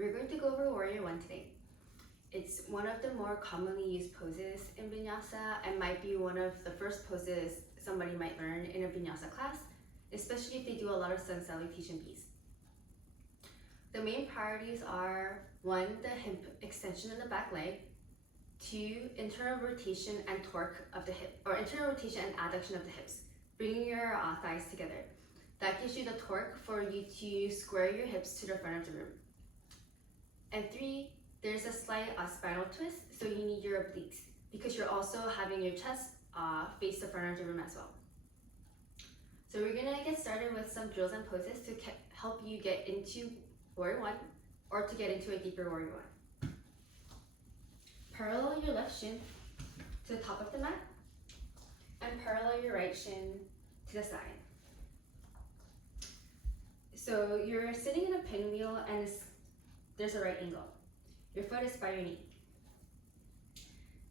We're going to go over Warrior One today. It's one of the more commonly used poses in Vinyasa and might be one of the first poses somebody might learn in a Vinyasa class, especially if they do a lot of sun salutation Bs. The main priorities are 1, the hip extension in the back leg, 2, internal rotation and torque of the hip, or internal rotation and adduction of the hips, bringing your thighs together. That gives you the torque for you to square your hips to the front of the room. And 3, there's a slight spinal twist, so you need your obliques because you're also having your chest face the front of the room as well. So we're gonna get started with some drills and poses to help you get into Warrior One or to get into a deeper Warrior One. Parallel your left shin to the top of the mat and parallel your right shin to the side. So you're sitting in a pinwheel and there's a right angle. Your foot is by your knee.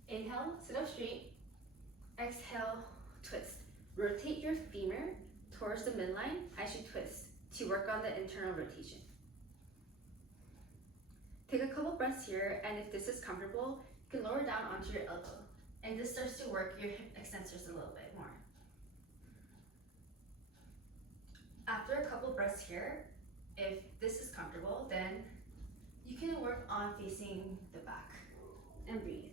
Inhale, sit up straight. Exhale, twist. Rotate your femur towards the midline as you twist to work on the internal rotation. Take a couple breaths here, and if this is comfortable, you can lower down onto your elbow. And this starts to work your hip extensors a little bit more. After a couple breaths here, if this is comfortable, then you can work on facing the back and breathe.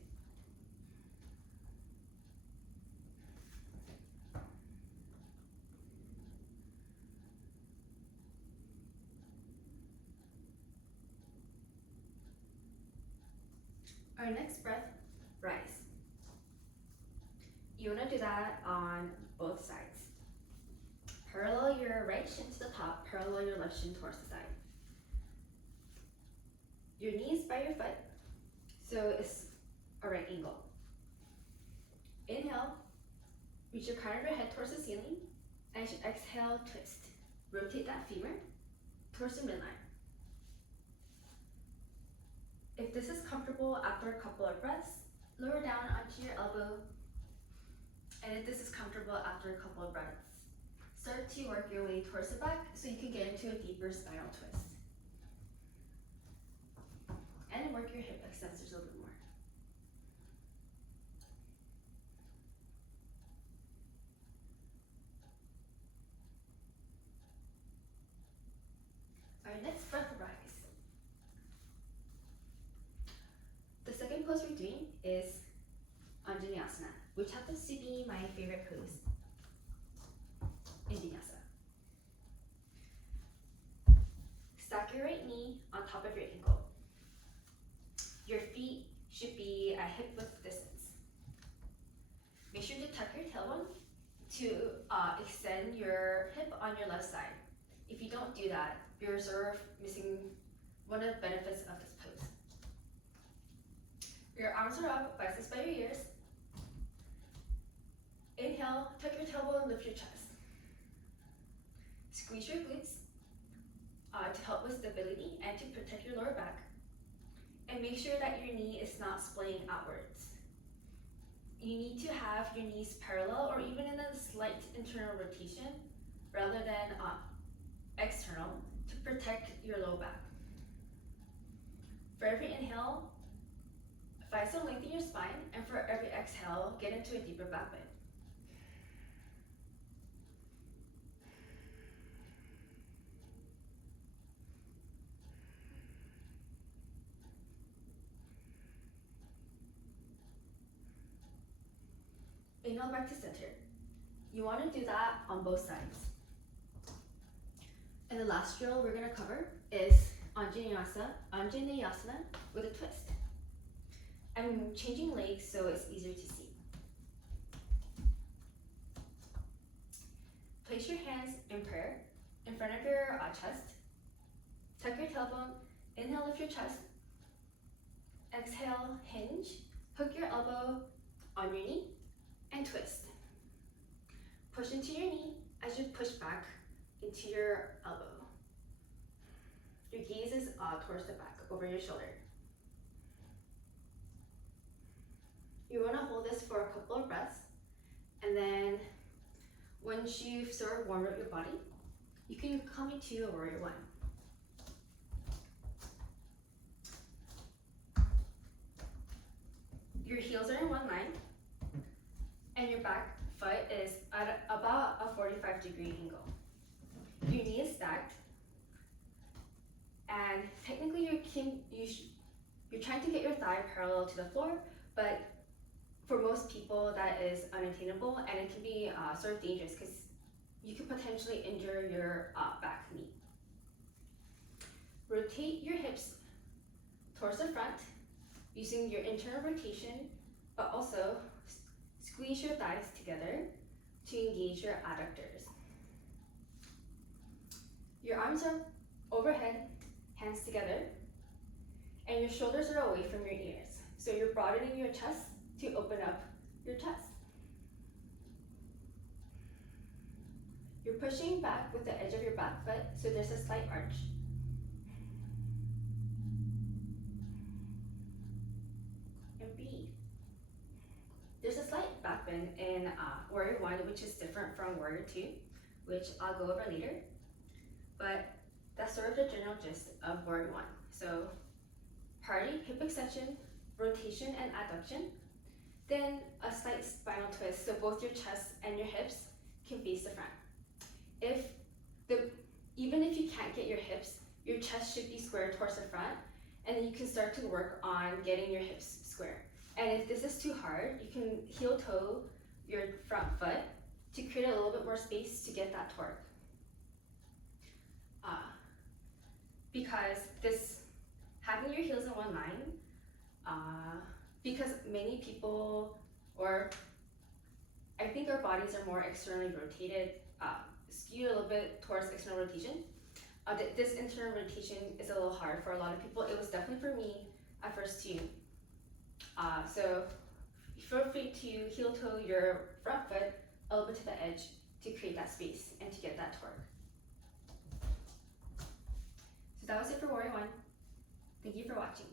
Our next breath, rise. You want to do that on both sides. Parallel your right shin to the top, parallel your left shin towards the side. Your knees by your foot, so it's a right angle. Inhale, reach your crown of your head towards the ceiling, and as you exhale, twist. Rotate that femur towards the midline. If this is comfortable after a couple of breaths, lower down onto your elbow, and if this is comfortable after a couple of breaths, start to work your way towards the back so you can get into a deeper spinal twist. And work your hip extensors a little bit more. Our next breath, rise. The second pose we're doing is asana, which happens to be my favorite pose in Vinyasa. Stack your right knee on top of your ankle. Your feet should be a hip width distance. Make sure to tuck your tailbone to extend your hip on your left side. If you don't do that, you're sort of missing one of the benefits of this pose. Your arms are up, biceps by your ears. Inhale, tuck your tailbone, lift your chest. Squeeze your glutes to help with stability and to protect your lower back. And make sure that your knee is not splaying outwards. You need to have your knees parallel or even in a slight internal rotation rather than external to protect your low back. For every inhale, so lengthen your spine, and for every exhale, get into a deeper back bend. Inhale back to center. You want to do that on both sides. And the last drill we're going to cover is Anjaneyasana with a twist. I'm changing legs so it's easier to see. Place your hands in prayer in front of your chest. Tuck your tailbone. Inhale, lift your chest. Exhale, hinge. Hook your elbow on your knee and twist. Push into your knee as you push back into your elbow. Your gaze is towards the back, over your shoulder. You want to hold this for a couple of breaths, and then once you've sort of warmed up your body, you can come into a Warrior One. your heels are in one line, and your back foot is at about a 45-degree angle. Your knee is stacked, and technically you're trying to get your thigh parallel to the floor, but for most people that is unattainable, and it can be sort of dangerous because you could potentially injure your back knee. Rotate your hips towards the front using your internal rotation, but also squeeze your thighs together to engage your adductors. Your arms are overhead, hands together, and your shoulders are away from your ears. So you're broadening your chest to open up your chest. You're pushing back with the edge of your back foot, so there's a slight arch. And breathe. There's a slight back bend in Warrior 1, which is different from Warrior 2, which I'll go over later. But that's sort of the general gist of Warrior 1. So party, hip extension, rotation, and adduction. Then a slight spinal twist, so both your chest and your hips can face the front. Even if you can't get your hips, your chest should be square towards the front, and then you can start to work on getting your hips square. And if this is too hard, you can heel toe your front foot to create a little bit more space to get that torque. Because having your heels in one line, because many people, or I think our bodies are more externally rotated, skewed a little bit towards external rotation. This internal rotation is a little hard for a lot of people. It was definitely for me at first too. So feel free to heel toe your front foot a little bit to the edge to create that space and to get that torque. So that was it for Warrior 1. Thank you for watching.